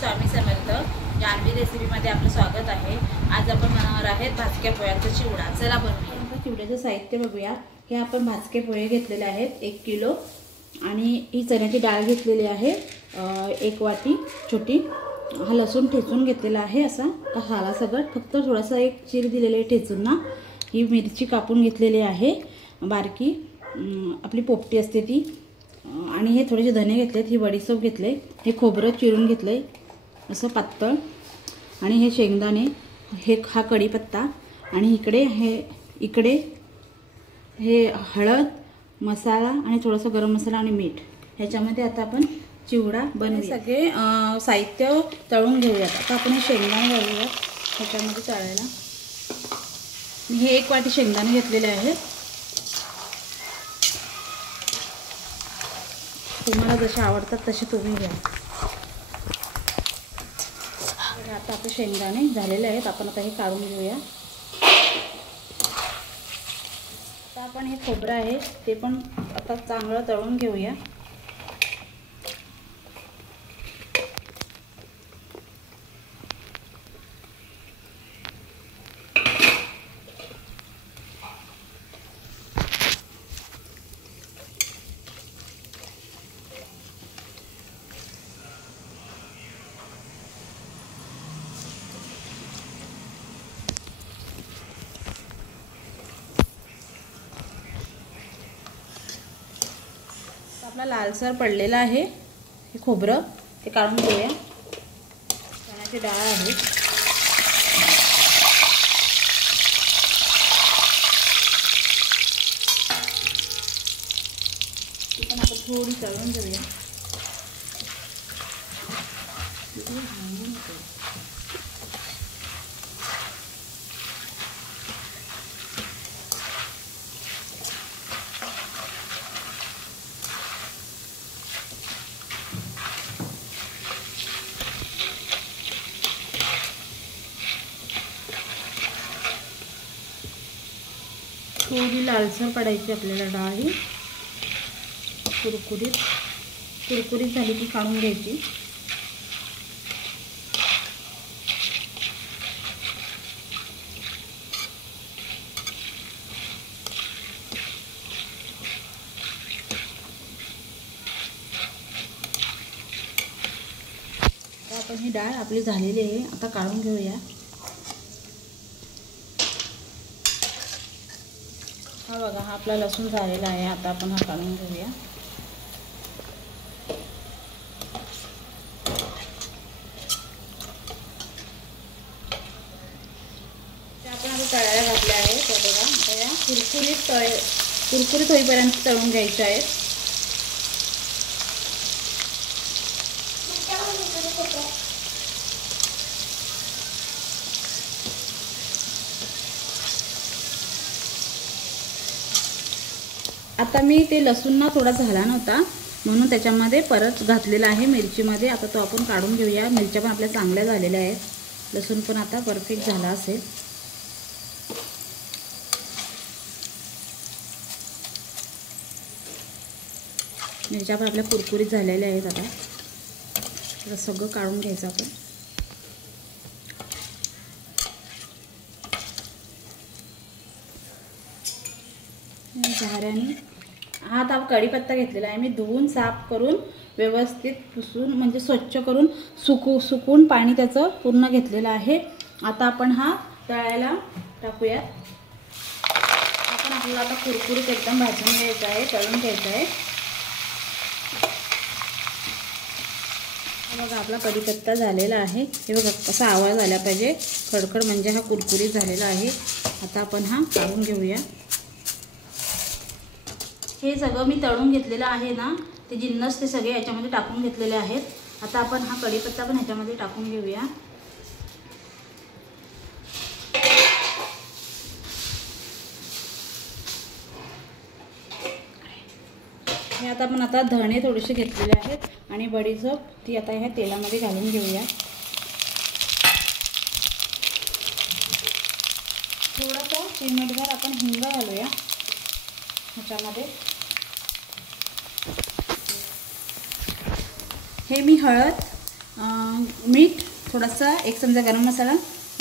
स्वामी समर्थ. जान्हवी रेसिपीमध्ये आपलं स्वागत आहे. आज आपण बनवणार आहेत भाजक्या पोह्यांचा चिवडा. चला बनवूया. चिवड्याचं साहित्य बघूया. हे आपण भाजके पोहे घेतलेले आहेत 1 किलो आणि ही चण्याची डाळ घेतलेली आहे 1 वाटी छोटी. हा लसूण ठेचून घेतलेला आहे असा झाला सगळं, फक्त थोडासा एक चीर दिलेला आहे ठेचून ना. ही मिरची कापून घेतलेली आहे बारकी, आपली पोपटी असते ती. आणि हे थोडेसे धने घेतलेत, ही बडीशेप घेतले, हे खोबरं चिरून घेतलंय असं पातळ, आणि हे शेंगदाणे, हा कढीपत्ता, आणि इकडे हे हळद, मसाला आणि थोडासा गरम मसाला आणि मीठ. ह्याच्यामध्ये आता आपण चिवडा बनवूया. सगळे साहित्य तळून घेऊयात. आता आपण हे शेंगदाणे घालूयात ह्याच्यामध्ये तळायला. हे 1 वाटी शेंगदाणे घेतलेले आहेत. तुम्हाला जसे आवडतात तसे तुम्ही घ्या. आता आपले शेंगदाणे झालेले आहेत. आपण आता हे काढून घेऊया. आता आपण हे खोबरं आहे ते पण आता चांगलं तळून घेऊया. आपला लालसर पडलेला आहे हे खोबरं, ते काढून घेऊया. चण्याची डाळ आहे, ती पण आपण थोडी तळून घेऊया. थोडी लालसर पडायची आपल्याला डाळ. ही कुरकुरीत झाली की काढून घ्यायची. आपण ही डाळ आपली झालेली आहे, आता काढून घेऊया. हा बघा, हा आपला लसूण झालेला आहे. आता आपण हा काढून घेऊया. आपण आता तळायला घातले आहे. तर बघा, आता या कुरकुरीत होईपर्यंत तळून घ्यायचे आहेत. आता मी ते लसूण ना थोडा झाला नव्हता म्हणून त्याच्यामध्ये परत घातलेला आहे मिरचीमध्ये. आता तो आपण काढून घेऊया. मिरच्या पण आपल्या चांगल्या झालेल्या आहेत. लसूण पण आता परफेक्ट झाला असेल. मिरच्या पण आपल्या कुरकुरीत झालेल्या आहेत. आता सगळं काढून घ्यायचं आपण. झाऱ्याने हा आता कढीपत्ता घेतलेला आहे मी, धुवून साफ करून व्यवस्थित पुसून म्हणजे स्वच्छ करून सुकून पाणी त्याचं पूर्ण घेतलेलं आहे. आता आपण हा तळायला टाकूयात. आपण आपल्याला आता कुरकुरीत एकदम भाजून घ्यायचं आहे, तळून घ्यायचं आहे. बघा, आपला कढीपत्ता झालेला आहे. हे बघा कसा आवाज आला पाहिजे, कडकड, म्हणजे हा कुरकुरीत झालेला आहे. आता आपण हा काढून घेऊया. हे सगळं मी तळून घेतलेलं आहे ना, ते जिन्नस ते सगळे याच्यामध्ये टाकून घेतलेले आहेत. आता आपण हा कढीपत्ता पण ह्याच्यामध्ये टाकून घेऊया. हे आता आपण धणे थोडेसे घेतलेले आहेत आणि बडीशेप ती आता ह्या तेलामध्ये घालून घेऊया. थोडासा चिमटभर आपण हिंग घालूया ह्याच्यामध्ये. हे मी हळद मीठ, थोडासा 1 चमचा गरम मसाला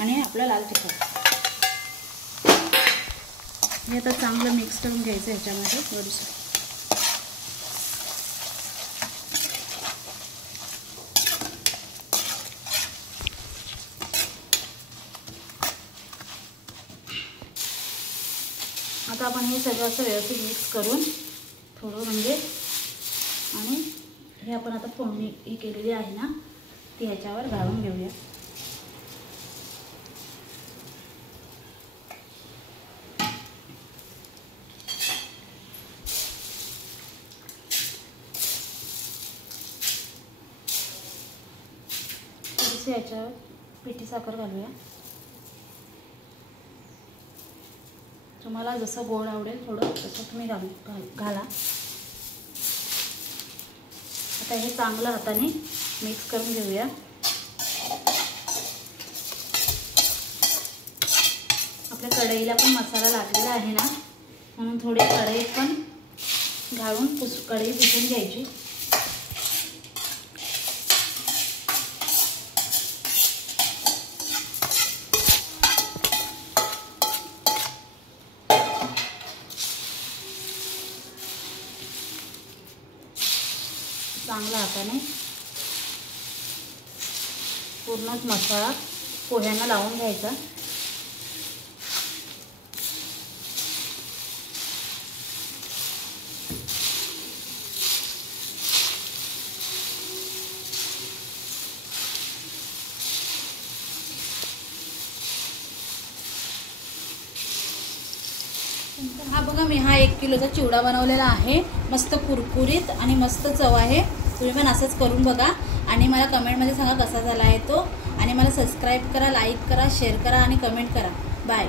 आणि आपला लाल तिखट. हे आता चांगलं मिक्स करून घ्यायचं ह्याच्यामध्ये थोडंसं. आता आपण हे सगळं असं व्यवस्थित मिक्स करून थोडं म्हणजे आणि हे आपण आता फोडणी ही केलेली आहे ना ती ह्याच्यावर घालून घेऊया. थोडीशी ह्याच्यावर पिठी साखर घालूया. तुम्हाला जसं गोड आवडेल थोडं तसं तुम्ही घाला. आता हे चांगलं हाताने मिक्स करून घेऊया. आपल्या कढईला पण मसाला लागलेला आहे ना म्हणून थोडी कढई पण घालून कढई पुसून घ्यायची. चांगला हाताने पूर्णच मसाला पोह्यांना लावून घ्यायचा. हा बघा मी हा 1 किलोचा चिवडा बनवलेला आहे. मस्त कुरकुरीत आणि मस्त चव आहे. तुम्ही पण असंच करून बघा आणि मला कमेंटमध्ये सांगा कसा झाला आहे तो. आणि मला सबस्क्राईब करा, लाईक करा, शेअर करा आणि कमेंट करा. बाय.